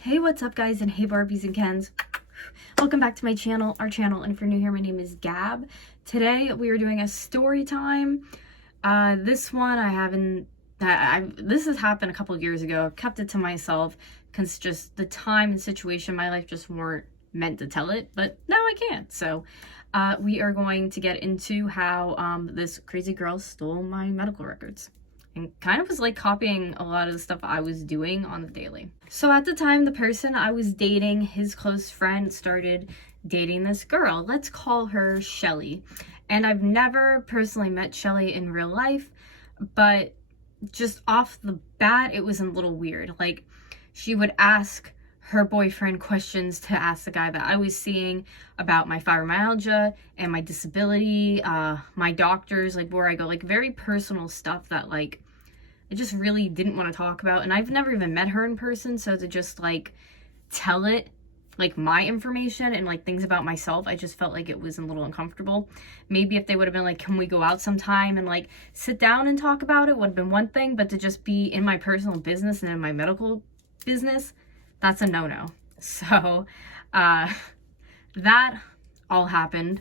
Hey, what's up guys, and hey Barbies and Kens. Welcome back to my channel, our channel, and if you're new here, my name is Gab. Today we are doing a story time. This one this has happened a couple of years ago. I've kept it to myself because just the time and situation in my life just weren't meant to tell it, but now I can. So we are going to get into how this crazy girl stole my medical records. And kind of was like copying a lot of the stuff I was doing on the daily. So at the time, the person I was dating, his close friend, started dating this girl. Let's call her Shelly. And I've never personally met Shelly in real life, but just off the bat, it was a little weird. Like, she would ask her boyfriend questions to ask the guy that I was seeing about my fibromyalgia and my disability, my doctors, like where I go, like very personal stuff that like I just really didn't want to talk about. And I've never even met her in person, so to just like tell it like my information and like things about myself, I just felt like it was a little uncomfortable. Maybe if they would have been like, can we go out sometime and like sit down and talk about it, would have been one thing, but to just be in my personal business and in my medical business, that's a no-no. So that all happened,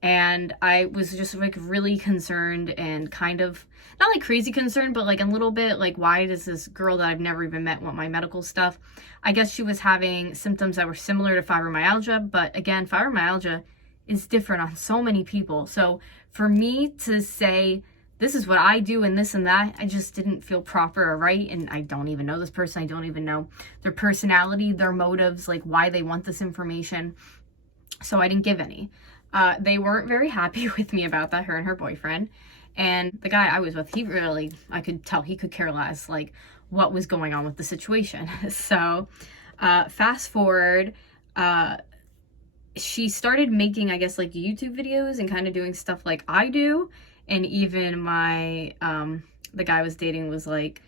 and I was just like really concerned and kind of not like crazy concerned, but like a little bit like, why does this girl that I've never even met want my medical stuff? I guess she was having symptoms that were similar to fibromyalgia, but again, fibromyalgia is different on so many people. So for me to say this is what I do and this and that, I just didn't feel proper or right. And I don't even know this person. I don't even know their personality, their motives, like why they want this information. So I didn't give any. They weren't very happy with me about that, her and her boyfriend. And the guy I was with, he really, I could tell he could care less, like what was going on with the situation. So fast forward, she started making, I guess, like YouTube videos and kind of doing stuff like I do. And even my, the guy I was dating was like,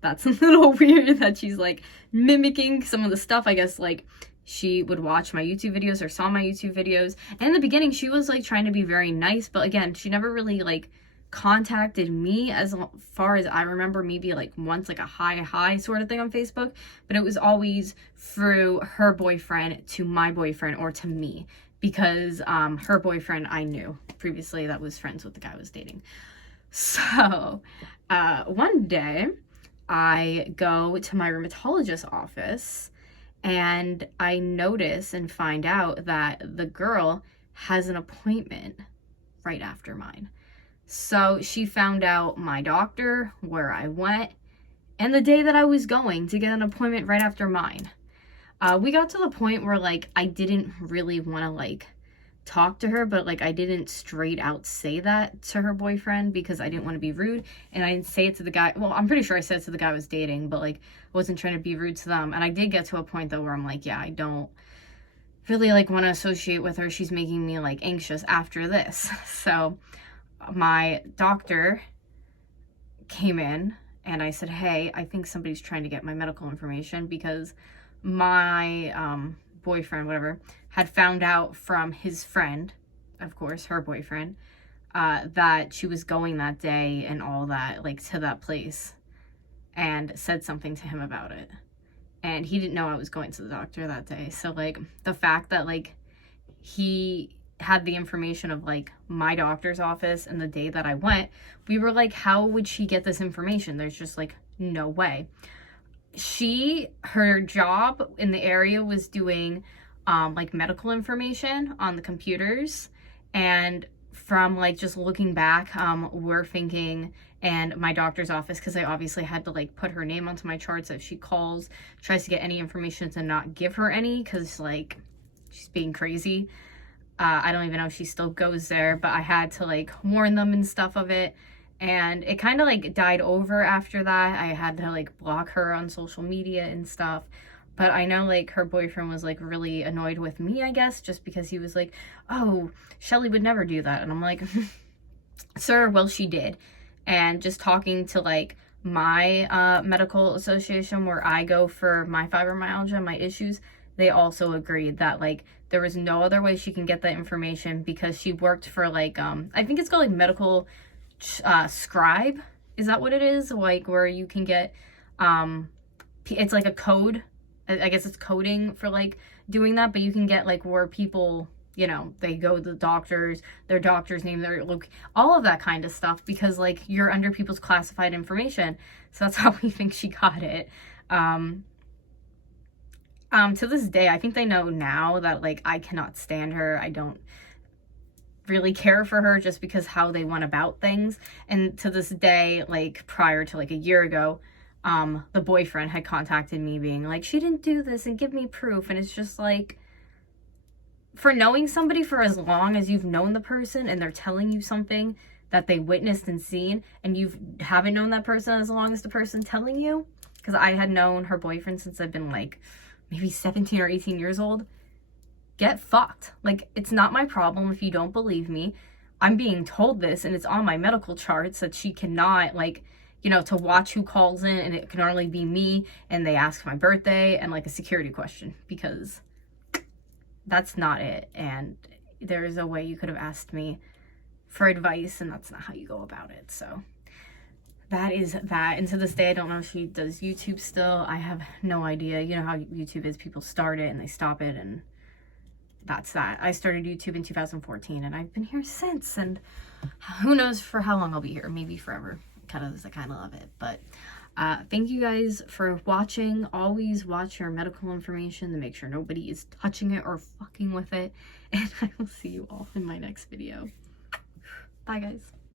that's a little weird that she's like mimicking some of the stuff. I guess like she would watch my YouTube videos or saw my YouTube videos. And in the beginning, she was like trying to be very nice, but again, she never really like contacted me as far as I remember, maybe like once, like a hi sort of thing on Facebook, but it was always through her boyfriend to my boyfriend or to me, because her boyfriend I knew previously that was friends with the guy I was dating. So one day I go to my rheumatologist's office and I notice and find out that the girl has an appointment right after mine. So she found out my doctor, where I went, and the day that I was going to get an appointment right after mine. We got to the point where like I didn't really want to like talk to her, but like I didn't straight out say that to her boyfriend because I didn't want to be rude, and I didn't say it to the guy. Well, I'm pretty sure I said it to the guy I was dating, but like I wasn't trying to be rude to them. And I did get to a point though where I'm like, yeah, I don't really like want to associate with her. She's making me like anxious after this. So my doctor came in and I said, hey, I think somebody's trying to get my medical information because my boyfriend, whatever, had found out from his friend, of course, her boyfriend, that she was going that day and all that, like to that place, and said something to him about it. And he didn't know I was going to the doctor that day. So like the fact that like he had the information of like my doctor's office and the day that I went, we were like, how would she get this information? There's just like no way. Her job in the area was doing like medical information on the computers, and from like just looking back, we're thinking, and my doctor's office, because I obviously had to like put her name onto my charts, if she calls, tries to get any information, to not give her any because like she's being crazy. I don't even know if she still goes there, but I had to like warn them and stuff of it. And it kind of like died over after that. I had to like block her on social media and stuff. But I know like her boyfriend was like really annoyed with me, I guess, just because he was like, oh, Shelly would never do that. And I'm like, sir, well, she did. And just talking to like my medical association where I go for my fibromyalgia, my issues, they also agreed that like there was no other way she can get that information because she worked for like I think it's called like medical scribe. Is that what it is? Like where you can get it's like a code I guess it's coding for like doing that, but you can get like where people, you know, they go to the doctors, their doctor's name, their look, all of that kind of stuff, because like you're under people's classified information. So that's how we think she got it. To this day, I think they know now that like I cannot stand her. I don't really care for her just because how they went about things. And to this day, like prior to like a year ago, the boyfriend had contacted me being like, she didn't do this and give me proof. And it's just like, for knowing somebody for as long as you've known the person and they're telling you something that they witnessed and seen, and you haven't known that person as long as the person telling you, because I had known her boyfriend since I've been like maybe 17 or 18 years old, get fucked. Like, it's not my problem if you don't believe me. I'm being told this, and it's on my medical charts that she cannot, like, you know, to watch who calls in, and it can only be me, and they ask my birthday and like a security question, because that's not it. And there's a way you could have asked me for advice, and that's not how you go about it. So that is that. And to this day, I don't know if she does YouTube still. I have no idea. You know how YouTube is, people start it and they stop it, and that's that. I started YouTube in 2014 and I've been here since, and who knows for how long I'll be here. Maybe forever, kind of, I kind of love it. But thank you guys for watching. Always watch your medical information to make sure nobody is touching it or fucking with it, and I will see you all in my next video. Bye guys.